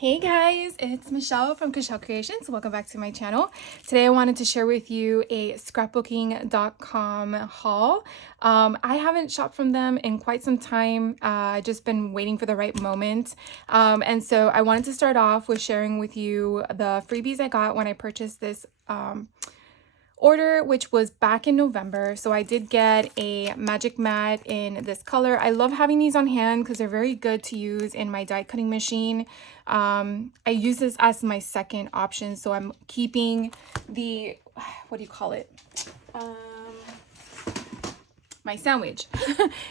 Hey guys, it's Michelle from Michelle Creations. Welcome back to my channel. Today I wanted to share with you a scrapbooking.com haul. I haven't shopped from them in quite some time. I've just been waiting for the right moment. And so I wanted to start off with sharing with you the freebies I got when I purchased this order, which was back in November. So I did get a magic mat in this color. I love having these on hand because they're very good to use in my die cutting machine. I use this as my second option, so I'm keeping the, what do you call it? My sandwich.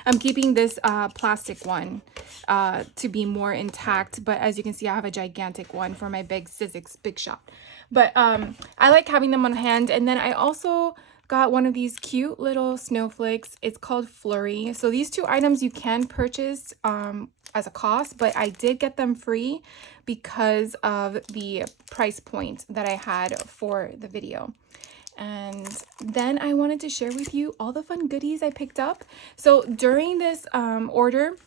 I'm keeping this plastic one to be more intact, but as you can see, I have a gigantic one for my big Sizzix Big Shot. But I like having them on hand. And then I also got one of these cute little snowflakes. It's called Flurry. So these two items you can purchase as a cost, but I did get them free because of the price point that I had for the video. And then I wanted to share with you all the fun goodies I picked up. So during this order,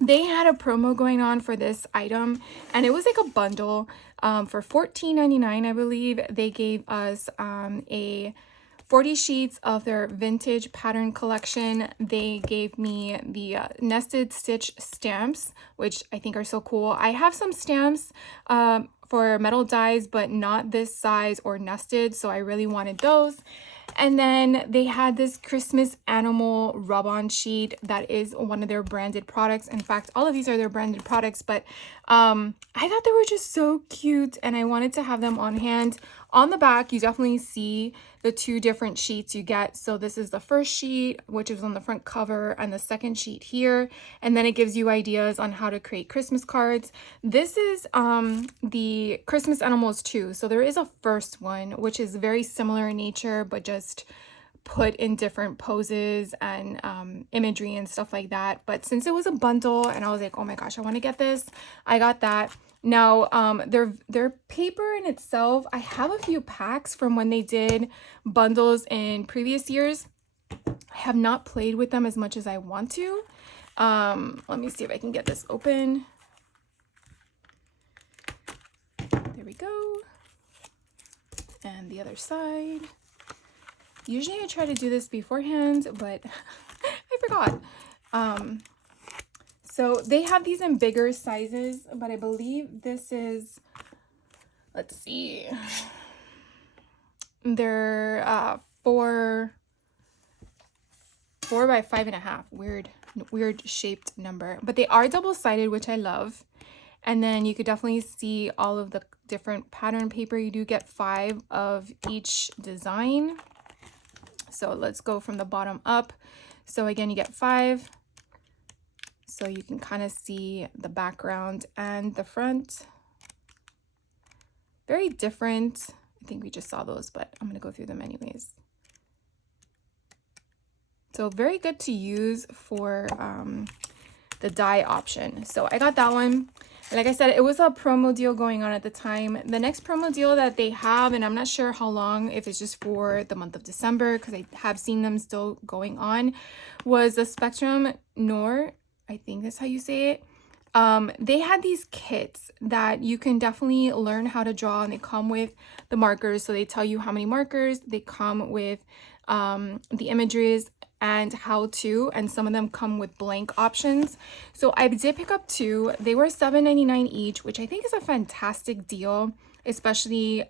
they had a promo going on for this item, and it was like a bundle for $14.99, I believe. They gave us a 40 sheets of their vintage pattern collection. They gave me the nested stitch stamps, which I think are so cool. I have some stamps for metal dies, but not this size or nested, so I really wanted those. And then they had this Christmas animal rub-on sheet that is one of their branded products. In fact, all of these are their branded products, but I thought they were just so cute and I wanted to have them on hand. On the back, you definitely see the two different sheets you get. So this is the first sheet, which is on the front cover, and the second sheet here. And then it gives you ideas on how to create Christmas cards. This is the Christmas animals too. So there is a first one, which is very similar in nature, but just put in different poses and imagery and stuff like that. But since it was a bundle and I was like, oh my gosh, I want to get this, I got that. Now, their paper in itself, I have a few packs from when they did bundles in previous years. I have not played with them as much as I want to. Let me see if I can get this open. There we go. And the other side. Usually I try to do this beforehand, but I forgot. So they have these in bigger sizes, but I believe this is, let's see, they're 4 by 5.5. Weird shaped number, but they are double-sided, which I love. And then you could definitely see all of the different pattern paper. You do get 5 of each design. So let's go from the bottom up. So again, you get 5. So you can kind of see the background and the front. Very different. I think we just saw those, but I'm going to go through them anyways. So very good to use for the die option. So I got that one. Like I said, it was a promo deal going on at the time. The next promo deal that they have, and I'm not sure how long, if it's just for the month of December, because I have seen them still going on, was the Spectrum Noir. I think that's how you say it. They had these kits that you can definitely learn how to draw, and they come with the markers. So they tell you how many markers. They come with the images and how to, and some of them come with blank options. So I did pick up 2. They were $7.99 each, which I think is a fantastic deal, especially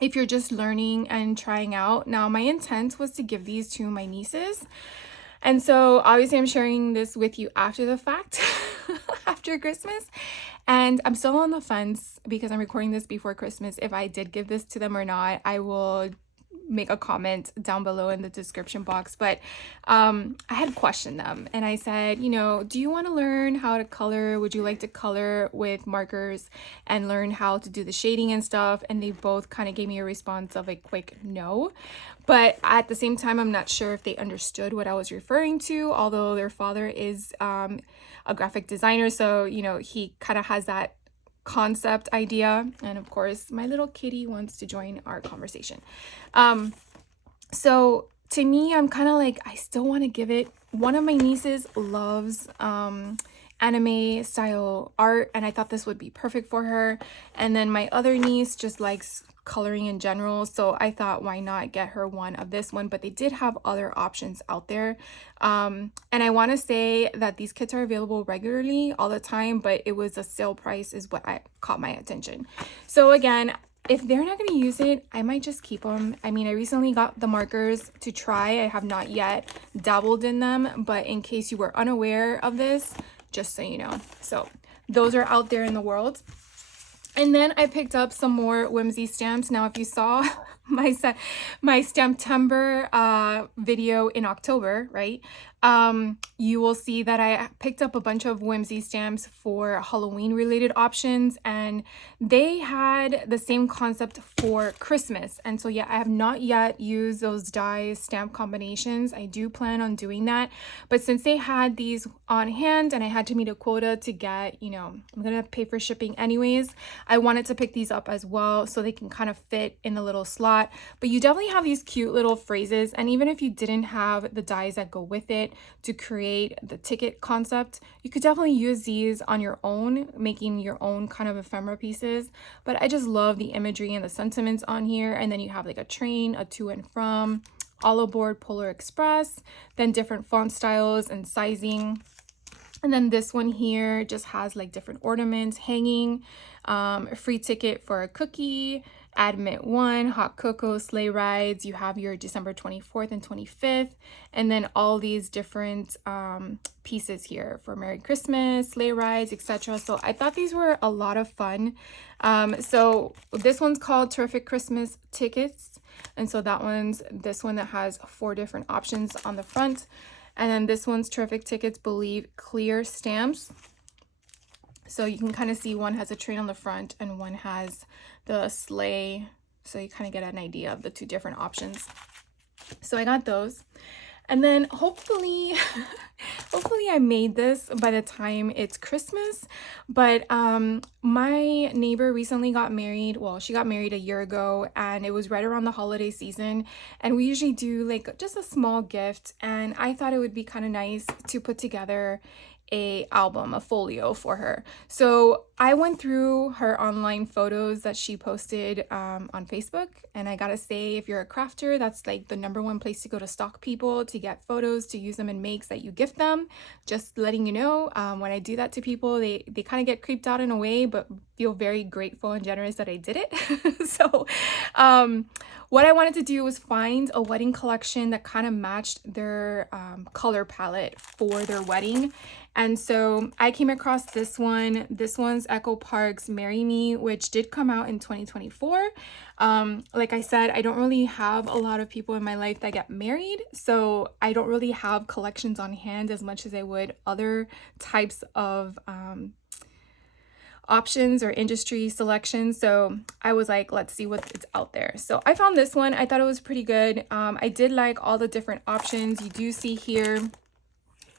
if you're just learning and trying out. Now, my intent was to give these to my nieces. And so obviously I'm sharing this with you after the fact, after Christmas. And I'm still on the fence because I'm recording this before Christmas. If I did give this to them or not, I will make a comment down below in the description box. But I had questioned them and I said, you know, do you want to learn how to color? Would you like to color with markers and learn how to do the shading and stuff? And they both kind of gave me a response of a quick no. But at the same time, I'm not sure if they understood what I was referring to, although their father is a graphic designer. So, you know, he kind of has that concept idea. And of course, my little kitty wants to join our conversation. So to me, I'm kind of like, I still want to give it. One of my nieces loves anime style art, and I thought this would be perfect for her. And then my other niece just likes coloring in general, so I thought why not get her one of this one. But they did have other options out there, and I want to say that these kits are available regularly all the time, but it was a sale price is what I caught my attention. So again, if they're not going to use it, I might just keep them. I mean, I recently got the markers to try. I have not yet dabbled in them, but in case you were unaware of this, just so you know. So those are out there in the world. And then I picked up some more Whimsy stamps. Now, if you saw my Stamptember video in October, right? You will see that I picked up a bunch of Whimsy stamps for Halloween related options, and they had the same concept for Christmas. And so yeah, I have not yet used those die stamp combinations. I do plan on doing that, but since they had these on hand and I had to meet a quota to get, you know, I'm gonna pay for shipping anyways, I wanted to pick these up as well so they can kind of fit in the little slot. But you definitely have these cute little phrases, and even if you didn't have the dies that go with it to create the ticket concept, you could definitely use these on your own, making your own kind of ephemera pieces. But I just love the imagery and the sentiments on here. And then you have like a train, a to and from, all aboard Polar Express, then different font styles and sizing. And then this one here just has like different ornaments hanging, a free ticket for a cookie, admit one, hot cocoa, sleigh rides. You have your December 24th and 25th, and then all these different pieces here for Merry Christmas, sleigh rides, etc. So I thought these were a lot of fun. So this one's called Terrific Christmas Tickets. And so this one that has 4 different options on the front. And then this one's Terrific Tickets Believe Clear Stamps. So you can kind of see one has a train on the front and one has the sleigh. So you kind of get an idea of the 2 different options. So I got those. And then hopefully, hopefully I made this by the time it's Christmas. But my neighbor recently got married. Well, she got married a year ago, and it was right around the holiday season. And we usually do like just a small gift. And I thought it would be kind of nice to put together a album, a folio for her. So I went through her online photos that she posted on Facebook, and I gotta say, if you're a crafter, that's like the #1 place to go to stalk people, to get photos, to use them in makes that you gift them. Just letting you know, when I do that to people, they kind of get creeped out in a way, but feel very grateful and generous that I did it. So what I wanted to do was find a wedding collection that kind of matched their color palette for their wedding. And so I came across this one. This one's Echo Park's Marry Me, which did come out in 2024. Like I said, I don't really have a lot of people in my life that get married, so I don't really have collections on hand as much as I would other types of options or industry selections. So I was like, let's see what's out there. So I found this one. I thought it was pretty good. I did like all the different options. You do see here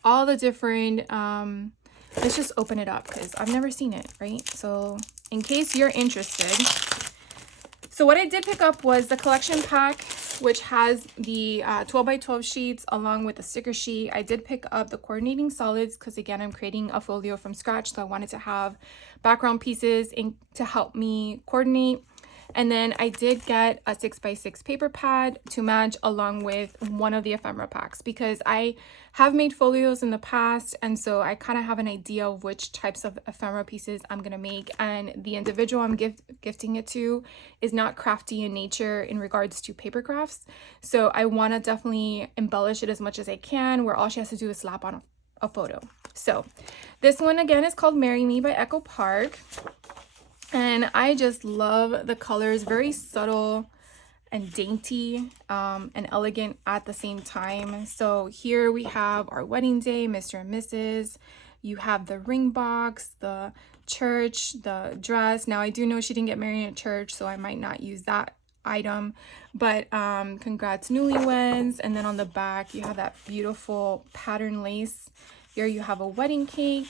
all the different let's just open it up because I've never seen it, right? So in case you're interested, so what I did pick up was the collection pack, which has the 12 by 12 sheets along with the sticker sheet. I did pick up the coordinating solids because again, I'm creating a folio from scratch, so I wanted to have background pieces to help me coordinate. And then I did get a 6x6 paper pad to match along with one of the ephemera packs because I have made folios in the past, and so I kind of have an idea of which types of ephemera pieces I'm going to make, and the individual I'm gifting it to is not crafty in nature in regards to paper crafts. So I want to definitely embellish it as much as I can, where all she has to do is slap on a photo. So this one again is called Marry Me by Echo Park. And I just love the colors, very subtle and dainty and elegant at the same time. So here we have our wedding day, Mr. and Mrs. You have the ring box, the church, the dress. Now I do know she didn't get married in a church, so I might not use that item, but congrats newlyweds. And then on the back you have that beautiful pattern lace. Here you have a wedding cake,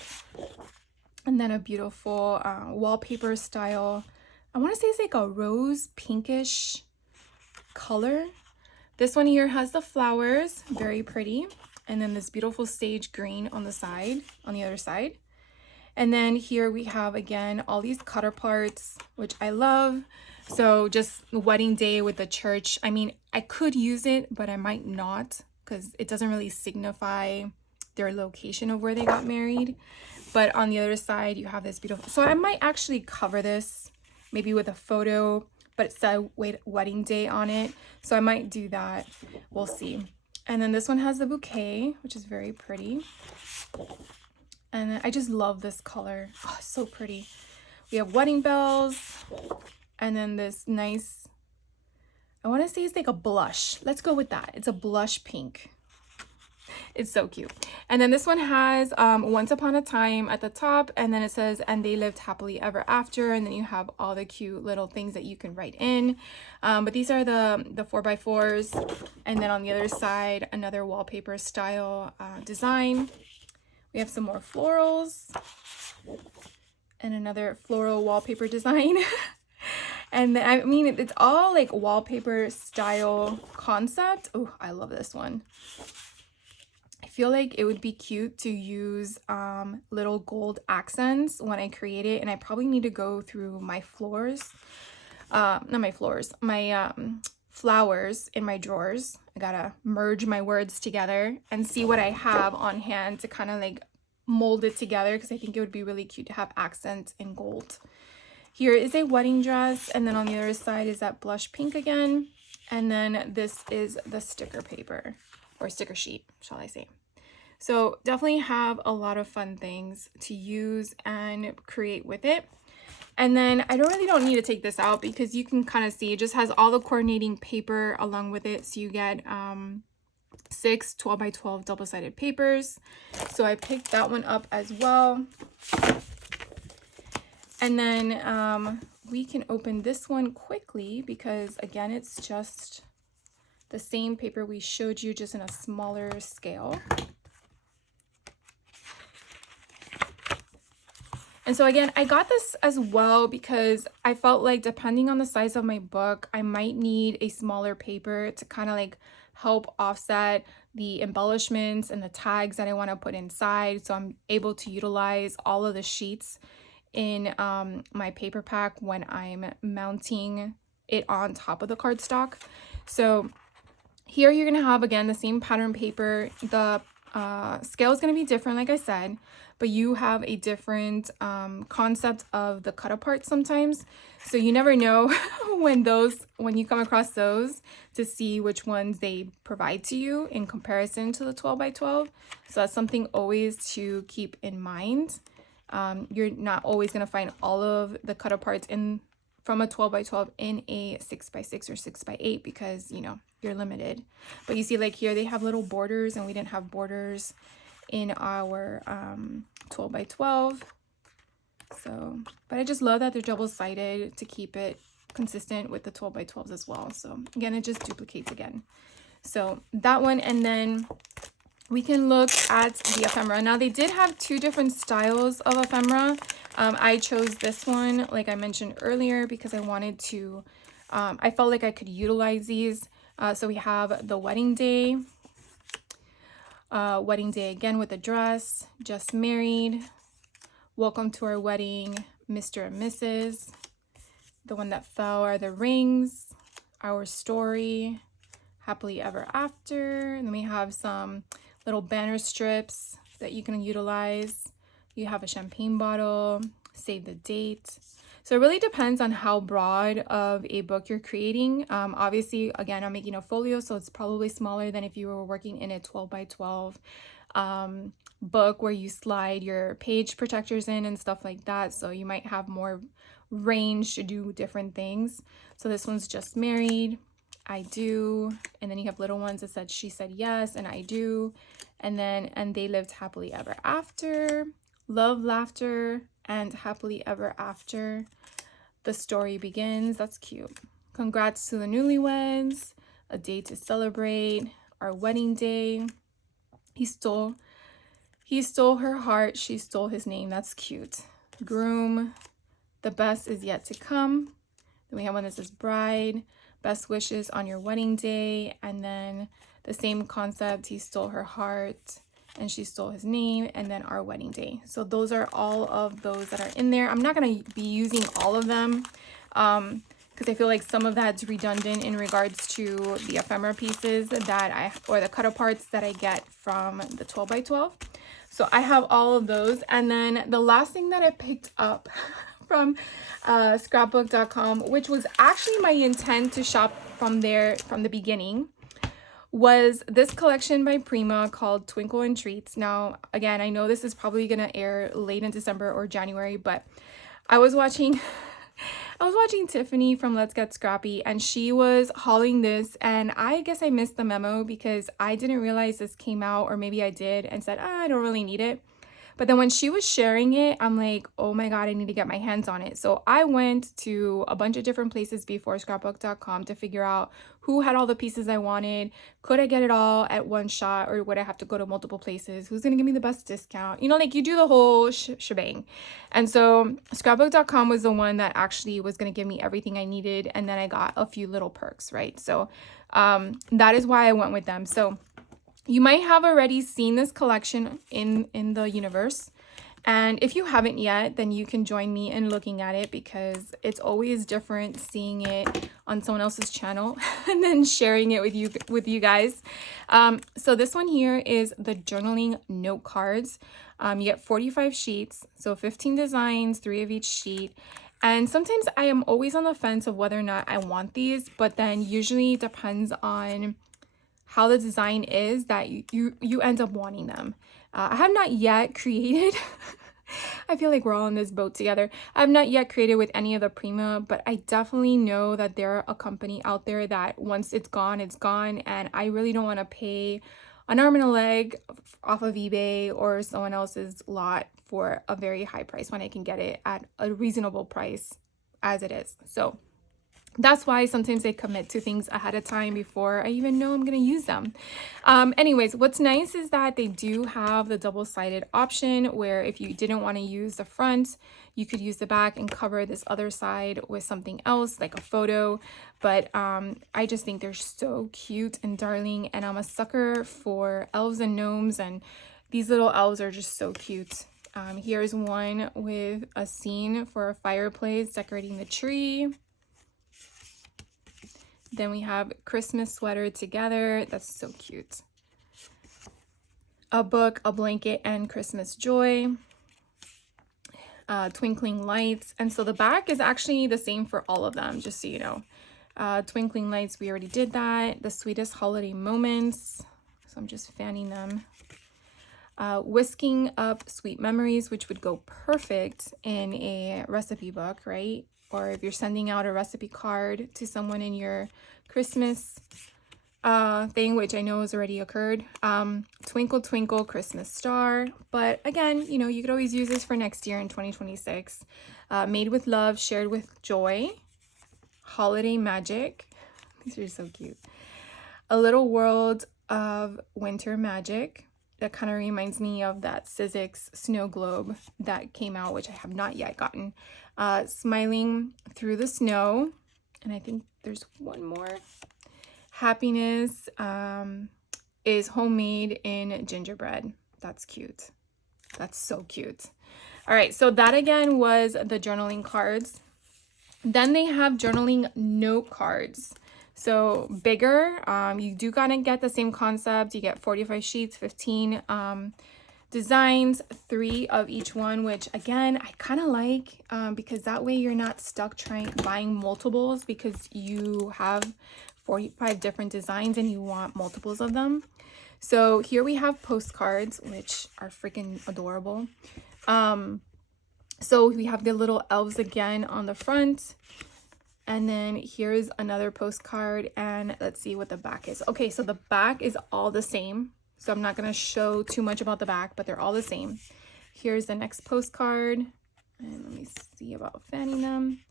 and then a beautiful wallpaper style. I want to say it's like a rose pinkish color. This one here has the flowers, very pretty. And then this beautiful sage green on the side, on the other side. And then here we have, again, all these cutter parts, which I love. So just wedding day with the church. I mean, I could use it, but I might not because it doesn't really signify their location of where they got married. But on the other side, you have this beautiful, so I might actually cover this maybe with a photo, but it said wedding day on it. So I might do that. We'll see. And then this one has the bouquet, which is very pretty. And then I just love this color. Oh, so pretty. We have wedding bells. And then this nice, I want to say it's like a blush. Let's go with that. It's a blush pink. It's so cute. And then this one has once upon a time at the top, and then it says and they lived happily ever after, and then you have all the cute little things that you can write in. But these are the 4x4s, and then on the other side another wallpaper style design. We have some more florals and another floral wallpaper design. And then, I mean, it's all like wallpaper style concept. Oh, I love this one. I feel like it would be cute to use little gold accents when I create it, and I probably need to go through my floors, not my floors, my flowers in my drawers. I gotta merge my words together and see what I have on hand to kind of like mold it together, because I think it would be really cute to have accents in gold. Here is a wedding dress, and then on the other side is that blush pink again, and then this is the sticker paper, or sticker sheet, shall I say. So definitely have a lot of fun things to use and create with it. And then I really don't need to take this out because you can kind of see it just has all the coordinating paper along with it. So you get 6 12x12 double-sided papers. So I picked that one up as well. And then we can open this one quickly because, again, it's just the same paper we showed you, just in a smaller scale. And so again, I got this as well because I felt like depending on the size of my book, I might need a smaller paper to kind of like help offset the embellishments and the tags that I want to put inside. So I'm able to utilize all of the sheets in my paper pack when I'm mounting it on top of the cardstock. So here you're going to have, again, the same pattern paper. The scale is going to be different, like I said, but you have a different concept of the cut apart sometimes. So you never know when you come across those to see which ones they provide to you in comparison to the 12x12. So that's something always to keep in mind. You're not always going to find all of the cut aparts from a 12x12 in a 6x6 or 6x8 because, you know, you're limited. But you see, like here, they have little borders, and we didn't have borders in our 12x12. So, but I just love that they're double-sided to keep it consistent with the 12x12s as well. So again, it just duplicates again. So that one, and then we can look at the ephemera. Now, they did have 2 different styles of ephemera. I chose this one, like I mentioned earlier, because I wanted to, I felt like I could utilize these. So we have the wedding day again with a dress, just married, welcome to our wedding, Mr. and Mrs. The one that fell are the rings, our story, happily ever after. And then we have some little banner strips that you can utilize. You have a champagne bottle, save the date. So it really depends on how broad of a book you're creating. Obviously, again, I'm making a folio, so it's probably smaller than if you were working in a 12x12 book where you slide your page protectors in and stuff like that. So you might have more range to do different things. So this one's just married, I do, and then you have little ones that said she said yes and I do, and then and they lived happily ever after, love, laughter, and happily ever after. The story begins. That's cute. Congrats to the newlyweds, a day to celebrate, our wedding day. He stole her heart, she stole his name. That's cute. Groom, the best is yet to come. Then we have one that says bride, best wishes on your wedding day. And then the same concept, he stole her heart and she stole his name, and then our wedding day. So those are all of those that are in there. I'm not going to be using all of them because I feel like some of that's redundant in regards to the ephemera pieces or the cut aparts that I get from the 12 by 12. So I have all of those. And then the last thing that I picked up from scrapbook.com, which was actually my intent to shop from there from the beginning, was this collection by Prima called Twinkle and Treats. Now, again, I know this is probably going to air late in December or January, but I was watching Tiffany from Let's Get Scrappy, and she was hauling this, and I guess I missed the memo because I didn't realize this came out, or maybe I did and said, I don't really need it. But then when she was sharing it, I'm like, oh my God, I need to get my hands on it. So I went to a bunch of different places before scrapbook.com to figure out who had all the pieces I wanted. Could I get it all at one shot, or would I have to go to multiple places? Who's going to give me the best discount? You know, like you do the whole shebang. And so scrapbook.com was the one that actually was going to give me everything I needed. And then I got a few little perks, right? So that is why I went with them. So you might have already seen this collection in the universe. And if you haven't yet, then you can join me in looking at it, because it's always different seeing it on someone else's channel and then sharing it with you guys. So this one here is the journaling note cards. You get 45 sheets, so 15 designs, 3 of each sheet. And sometimes I am always on the fence of whether or not I want these, but then usually depends on how the design is that you end up wanting them. I have not yet created I feel like we're all in this boat together. I have not yet created with any of the Prima, but I definitely know that they're a company out there that once it's gone, and I really don't want to pay an arm and a leg off of eBay or someone else's lot for a very high price when I can get it at a reasonable price as it is. So that's why sometimes I commit to things ahead of time before I even know I'm going to use them. Anyways, what's nice is that they do have the double-sided option where if you didn't want to use the front, you could use the back and cover this other side with something else like a photo. But I just think they're so cute and darling, and I'm a sucker for elves and gnomes, and these little elves are just so cute. Here's one with a scene for a fireplace, decorating the tree. Then we have Christmas sweater together. That's so cute. A book, a blanket, and Christmas joy. Twinkling lights. And so the back is actually the same for all of them, just so you know. Twinkling lights, we already did that. The sweetest holiday moments. So I'm just fanning them. Whisking up sweet memories, which would go perfect in a recipe book, right? Or if you're sending out a recipe card to someone in your Christmas thing, which I know has already occurred. Twinkle Twinkle Christmas Star. But again, you know, you could always use this for next year in 2026. Made with love, shared with joy. Holiday magic. These are so cute. A little world of winter magic. That kind of reminds me of that Sizzix snow globe that came out, which I have not yet gotten. Smiling through the snow. And I think there's one more. Happiness is homemade in gingerbread. That's cute. That's so cute. All right, so that again was the journaling cards. Then they have journaling note cards. So bigger, you do gotta get the same concept. You get 45 sheets, 15 designs, 3 of each one, which again, I kind of like because that way you're not stuck buying multiples because you have 45 different designs and you want multiples of them. So here we have postcards, which are freaking adorable. So we have the little elves again on the front. And then here's another postcard, and let's see what the back is. Okay, so the back is all the same. So I'm not going to show too much about the back, but they're all the same. Here's the next postcard. And let me see about fanning them.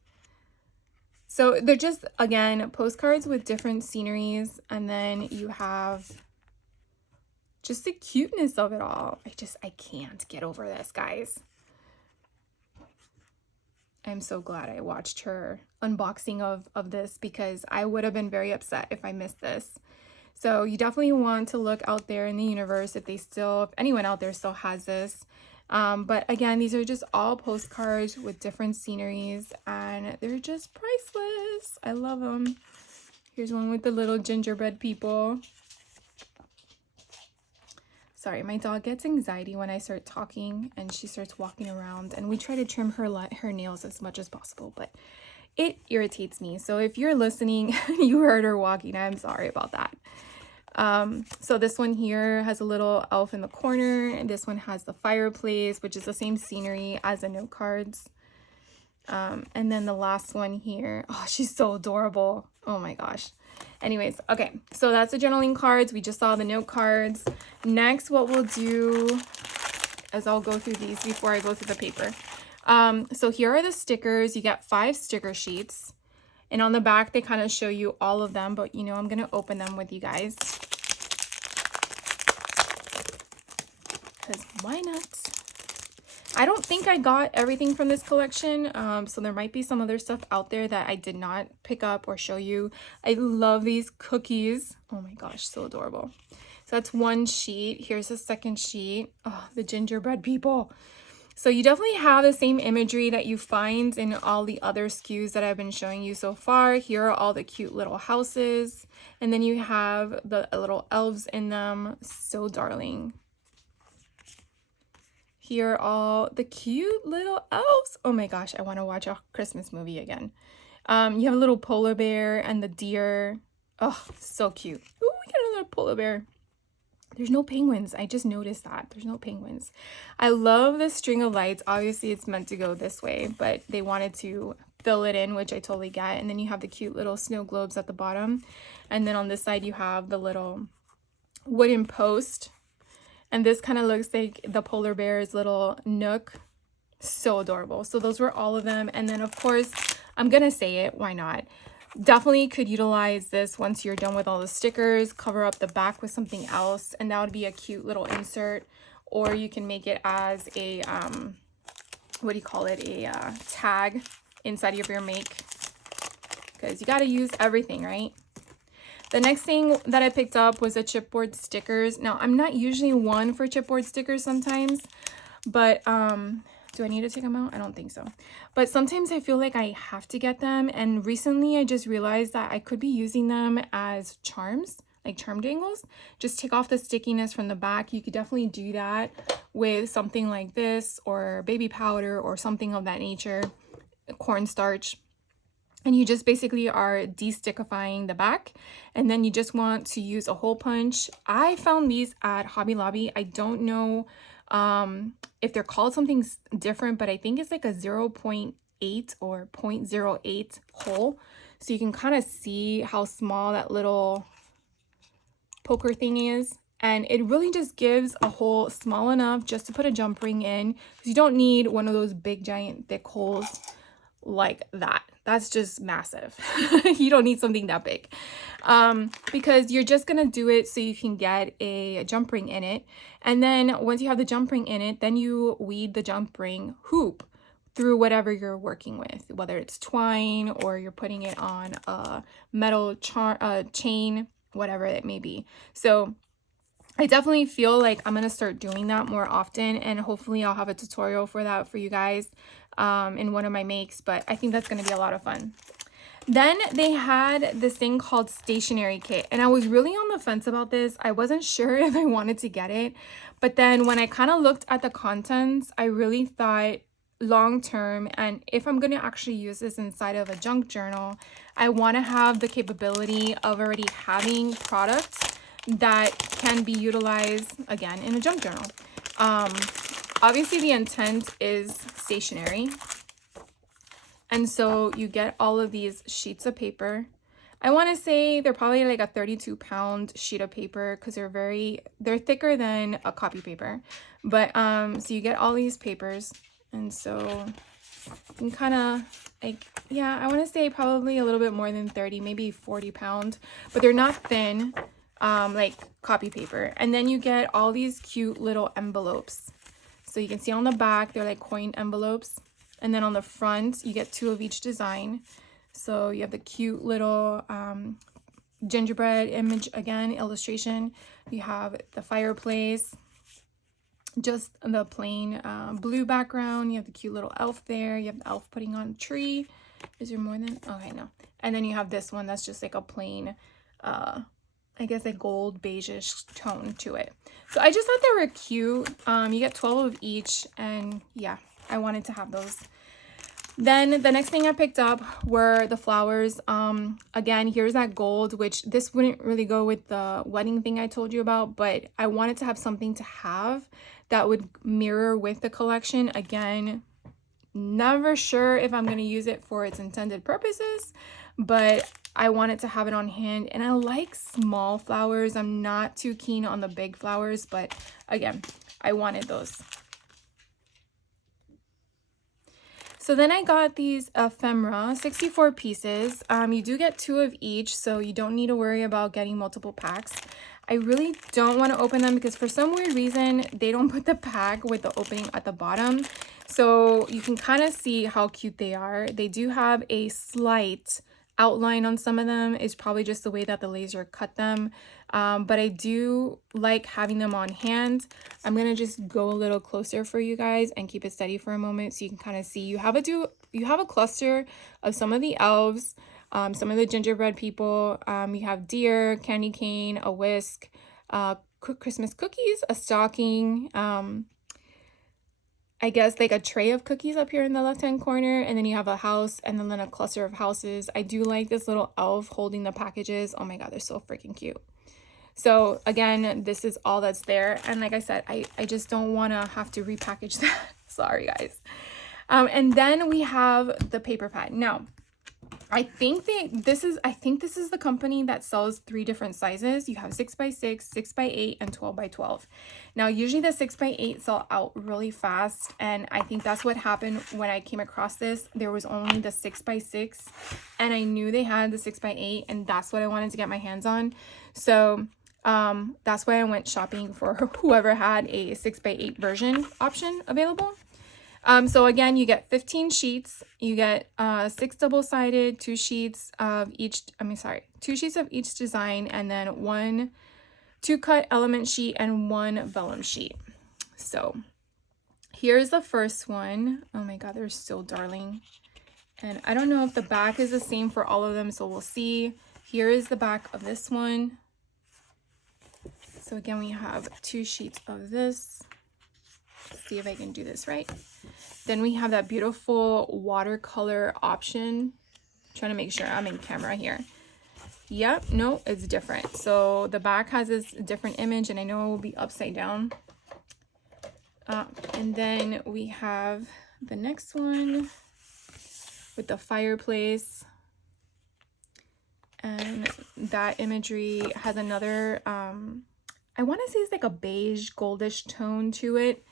So they're just, again, postcards with different sceneries. And then you have just the cuteness of it all. I can't get over this, guys. I'm so glad I watched her unboxing of this because I would have been very upset if I missed this. So you definitely want to look out there in the universe if anyone out there still has this. But again, these are just all postcards with different sceneries, and they're just priceless. I love them. Here's one with the little gingerbread people. Sorry, my dog gets anxiety when I start talking and she starts walking around, and we try to trim her nails as much as possible, but it irritates me. So if you're listening, you heard her walking, I'm sorry about that. So this one here has a little elf in the corner, and this one has the fireplace, which is the same scenery as the note cards. And then the last one here, oh, she's so adorable. Oh my gosh. Anyways, okay, so that's the journaling cards. We just saw the note cards. Next, what we'll do is I'll go through these before I go through the paper. So here are the stickers. You get 5 sticker sheets, and on the back they kind of show you all of them, but you know, I'm gonna open them with you guys because why not? I don't think I got everything from this collection, so there might be some other stuff out there that I did not pick up or show you. I love these cookies. Oh my gosh, so adorable. So that's one sheet. Here's the second sheet. Oh, the gingerbread people. So you definitely have the same imagery that you find in all the other SKUs that I've been showing you so far. Here are all the cute little houses, and then you have the little elves in them. So darling. Here are all the cute little elves. Oh my gosh, I want to watch a Christmas movie again. You have a little polar bear and the deer. Oh, so cute. Ooh, we got another polar bear. There's no penguins. I just noticed that. There's no penguins. I love the string of lights. Obviously, it's meant to go this way, but they wanted to fill it in, which I totally get. And then you have the cute little snow globes at the bottom. And then on this side, you have the little wooden post. And this kind of looks like the polar bear's little nook. So adorable. So those were all of them. And then, of course, I'm going to say it. Why not? Definitely could utilize this once you're done with all the stickers. Cover up the back with something else, and that would be a cute little insert. Or you can make it as a, what do you call it? A tag inside of your make. Because you got to use everything, right? The next thing that I picked up was the chipboard stickers. Now, I'm not usually one for chipboard stickers sometimes, but do I need to take them out? I don't think so. But sometimes I feel like I have to get them. And recently I just realized that I could be using them as charms, like charm dangles. Just take off the stickiness from the back. You could definitely do that with something like this or baby powder or something of that nature, cornstarch. And you just basically are de-stickifying the back, and then you just want to use a hole punch. I found these at Hobby Lobby. I don't know if they're called something different, but I think it's like a 0.8 or 0.08 hole. So you can kind of see how small that little poker thing is. And it really just gives a hole small enough just to put a jump ring in. Because you don't need one of those big, giant, thick holes like that. That's just massive. You don't need something that big, because you're just gonna do it so you can get a jump ring in it. And then once you have the jump ring in it, then you weed the jump ring hoop through whatever you're working with, whether it's twine or you're putting it on a metal chain, whatever it may be. So I definitely feel like I'm gonna start doing that more often, and hopefully I'll have a tutorial for that for you guys in one of my makes, but I think that's gonna be a lot of fun. Then they had this thing called stationery kit, and I was really on the fence about this. I wasn't sure if I wanted to get it, but then when I kind of looked at the contents, I really thought long term, and if I'm going to actually use this inside of a junk journal, I want to have the capability of already having products that can be utilized again in a junk journal. Obviously the intent is stationery, and so you get all of these sheets of paper. I want to say they're probably like a 32-pound sheet of paper because they're thicker than a copy paper. But so you get all these papers, and so you can kind of like, yeah, I want to say probably a little bit more than 30, maybe 40 pounds, but they're not thin like copy paper. And then you get all these cute little envelopes. So you can see on the back, they're like coin envelopes. And then on the front, you get 2 of each design. So you have the cute little gingerbread image again, illustration. You have the fireplace, just the plain blue background. You have the cute little elf there. You have the elf putting on a tree. Is there more than? Okay, no. And then you have this one that's just like a plain, I guess a gold beige-ish tone to it. So I just thought they were cute. You get 12 of each, and yeah, I wanted to have those. Then the next thing I picked up were the flowers. Again, here's that gold, which this wouldn't really go with the wedding thing I told you about, but I wanted to have something to have that would mirror with the collection. Again, never sure if I'm going to use it for its intended purposes, but I wanted to have it on hand. And I like small flowers. I'm not too keen on the big flowers, but again, I wanted those. So then I got these ephemera, 64 pieces. You do get 2 of each, so you don't need to worry about getting multiple packs. I really don't want to open them because for some weird reason, they don't put the pack with the opening at the bottom. So you can kind of see how cute they are. They do have a slight outline on some of them. It's probably just the way that the laser cut them. But I do like having them on hand. I'm going to just go a little closer for you guys and keep it steady for a moment so you can kind of see. You have a cluster of some of the elves, some of the gingerbread people. You have deer, candy cane, a whisk, Christmas cookies, a stocking, I guess like a tray of cookies up here in the left-hand corner, and then you have a house and then a cluster of houses. I do like this little elf holding the packages. Oh my god, they're so freaking cute. So again, this is all that's there, and like I said, I just don't want to have to repackage that. Sorry guys. And then we have the paper pad. Now I think this is the company that sells 3 different sizes. You have 6x6, 6x8, and 12x12. Now, usually the 6x8 sell out really fast, and I think that's what happened when I came across this. There was only the 6x6, and I knew they had the 6x8, and that's what I wanted to get my hands on. So that's why I went shopping for whoever had a 6x8 version option available. So again, you get 15 sheets. You get 6 double-sided, 2 sheets of each, 2 sheets of each design, and then 2 cut element sheet and 1 vellum sheet. So here's the first one. Oh my god, they're so darling. And I don't know if the back is the same for all of them, so we'll see. Here is the back of this one. So again, we have 2 sheets of this. Let's see if I can do this right. Then we have that beautiful watercolor option. I'm trying to make sure I'm in camera here. Yep, no, it's different. So the back has this different image, and I know it will be upside down. And then we have the next one with the fireplace. And that imagery has another, I want to say it's like a beige goldish tone to it.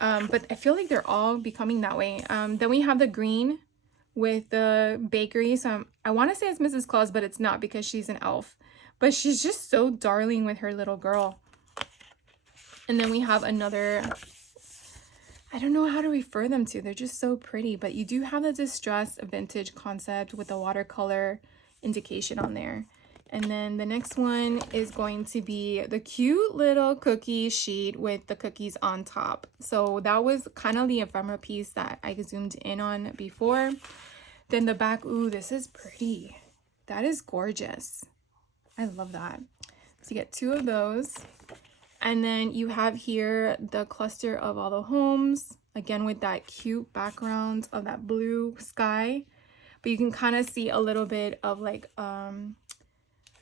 But I feel like they're all becoming that way. Then we have the green with the bakery. So I want to say it's Mrs. Claus, but it's not because she's an elf. But she's just so darling with her little girl. And then we have another, I don't know how to refer them to. They're just so pretty. But you do have the distressed vintage concept with the watercolor indication on there. And then the next one is going to be the cute little cookie sheet with the cookies on top. So that was kind of the ephemera piece that I zoomed in on before. Then the back, ooh, this is pretty. That is gorgeous. I love that. So you get 2 of those. And then you have here the cluster of all the homes, again with that cute background of that blue sky. But you can kind of see a little bit of like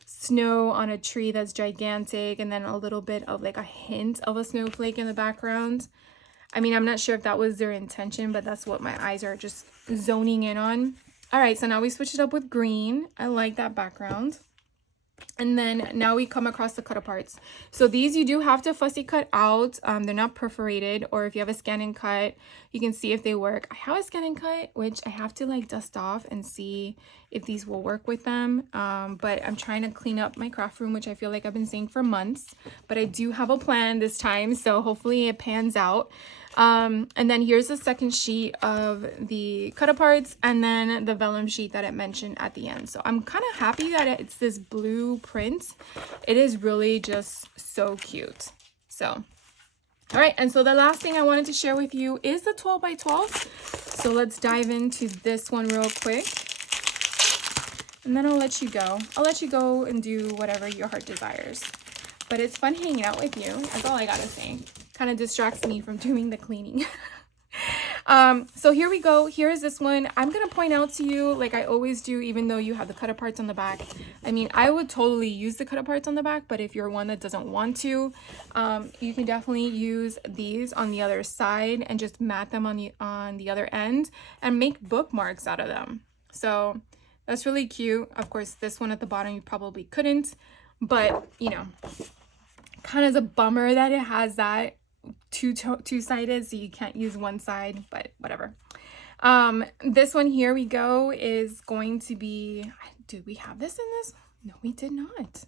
snow on a tree that's gigantic, and then a little bit of like a hint of a snowflake in the background. I mean, I'm not sure if that was their intention, but that's what my eyes are just zoning in on. All right, so now we switched it up with green. I like that background. And then now we come across the cut aparts. So these you do have to fussy cut out. They're not perforated, or if you have a scan and cut, you can see if they work. I have a scan and cut, which I have to like dust off and see if these will work with them. But I'm trying to clean up my craft room, which I feel like I've been saying for months. But I do have a plan this time, so hopefully it pans out. And then here's the second sheet of the cut-aparts, and then the vellum sheet that it mentioned at the end. So I'm kind of happy that it's this blue print. It is really just so cute. So, all right, and so the last thing I wanted to share with you is the 12 by 12. So let's dive into this one real quick. And then I'll let you go. I'll let you go and do whatever your heart desires. But it's fun hanging out with you. That's all I gotta say. Kind of distracts me from doing the cleaning. So here we go. Here is this one. I'm gonna point out to you, like I always do, even though you have the cut-aparts on the back. I mean, I would totally use the cut-aparts on the back, but if you're one that doesn't want to, you can definitely use these on the other side and just mat them on the other end and make bookmarks out of them. So that's really cute. Of course, this one at the bottom you probably couldn't, but you know, kind of a bummer that it has that two-sided, so you can't use one side, but whatever. This one here we go is going to be, did we have this in this? No, we did not.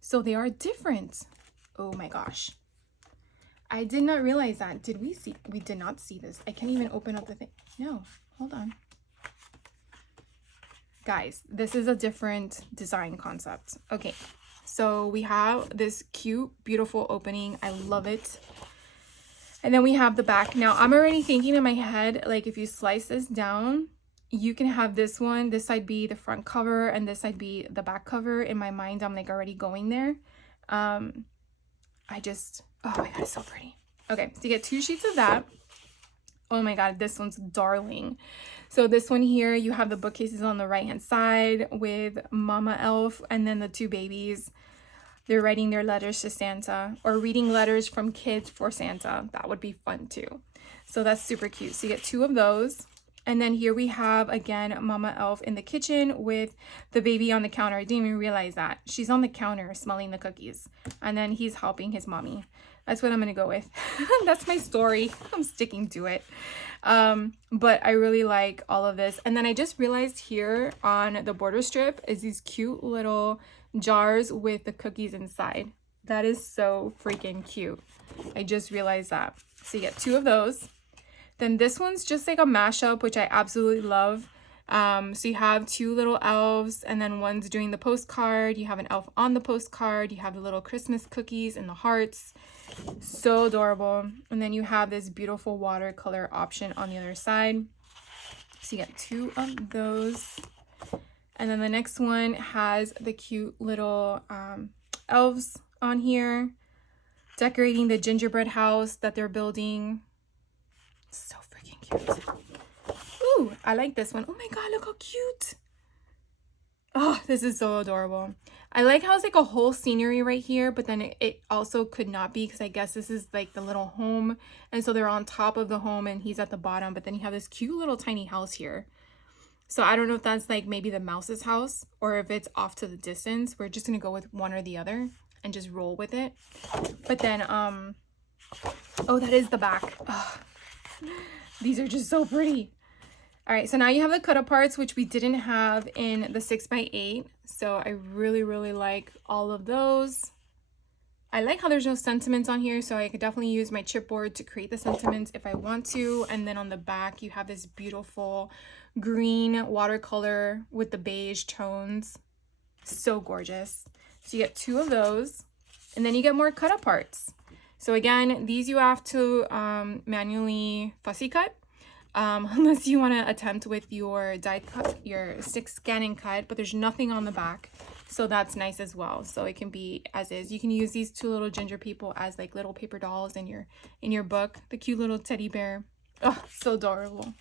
So they are different. Oh my gosh. I did not realize that. Did we see? We did not see this. I can't even open up the thing. No, hold on. Guys, this is a different design concept. Okay, so we have this cute, beautiful opening. I love it. And then we have the back. Now, I'm already thinking in my head, like if you slice this down, you can have this one, this side be the front cover, and this side be the back cover. In my mind, I'm like already going there. Oh my God, it's so pretty. Okay, so you get 2 sheets of that. Oh my God, this one's darling. So this one here, you have the bookcases on the right hand side with Mama Elf and then the 2 babies. They're writing their letters to Santa, or reading letters from kids for Santa. That would be fun too. So that's super cute. So you get 2 of those. And then here we have, again, Mama Elf in the kitchen with the baby on the counter. I didn't even realize that. She's on the counter smelling the cookies. And then he's helping his mommy. That's what I'm going to go with. That's my story. I'm sticking to it. But I really like all of this. And then I just realized here on the border strip is these cute little jars with the cookies inside. That is so freaking cute. I just realized that. So you get 2 of those. Then this one's just like a mashup, which I absolutely love. So you have 2 little elves, and then one's doing the postcard. You have an elf on the postcard. You have the little Christmas cookies and the hearts. So adorable. And then you have this beautiful watercolor option on the other side. So you get 2 of those. And then the next one has the cute little elves on here, decorating the gingerbread house that they're building. So freaking cute. Ooh, I like this one. Oh my God, look how cute. Oh, this is so adorable. I like how it's like a whole scenery right here, but then it also could not be, because I guess this is like the little home. And so they're on top of the home and he's at the bottom, but then you have this cute little tiny house here. So I don't know if that's like maybe the mouse's house or if it's off to the distance. We're just going to go with one or the other and just roll with it. But then, oh, that is the back. Oh, these are just so pretty. All right, so now you have the cut-aparts, which we didn't have in the 6x8. So I really, really like all of those. I like how there's no sentiments on here, so I could definitely use my chipboard to create the sentiments if I want to. And then on the back, you have this beautiful green watercolor with the beige tones. So gorgeous. So you get 2 of those, and then you get more cut-aparts. So again, these you have to manually fussy cut. Unless you want to attempt with your die cut, your stick scan and cut, but there's nothing on the back, so that's nice as well. So it can be as is. You can use these 2 little ginger people as like little paper dolls in your book. The cute little teddy bear. Oh, so adorable.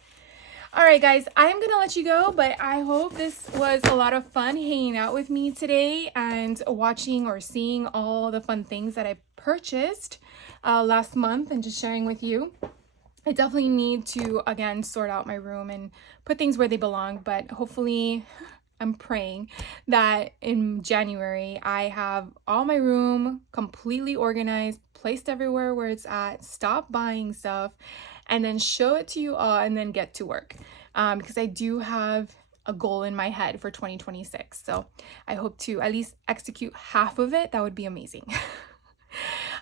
All right, guys, I am gonna let you go, but I hope this was a lot of fun hanging out with me today and watching or seeing all the fun things that I purchased last month and just sharing with you. I definitely need to, again, sort out my room and put things where they belong, but hopefully I'm praying that in January I have all my room completely organized, placed everywhere where it's at, stop buying stuff, and then show it to you all and then get to work. Because I do have a goal in my head for 2026. So I hope to at least execute half of it. That would be amazing.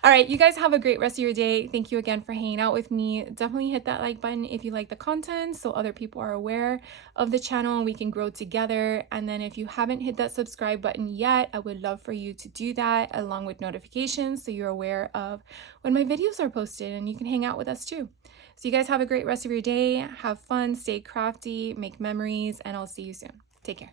All right, you guys have a great rest of your day. Thank you again for hanging out with me. Definitely hit that like button if you like the content so other people are aware of the channel and we can grow together. And then if you haven't hit that subscribe button yet, I would love for you to do that along with notifications so you're aware of when my videos are posted and you can hang out with us too. So you guys have a great rest of your day. Have fun, stay crafty, make memories, and I'll see you soon. Take care.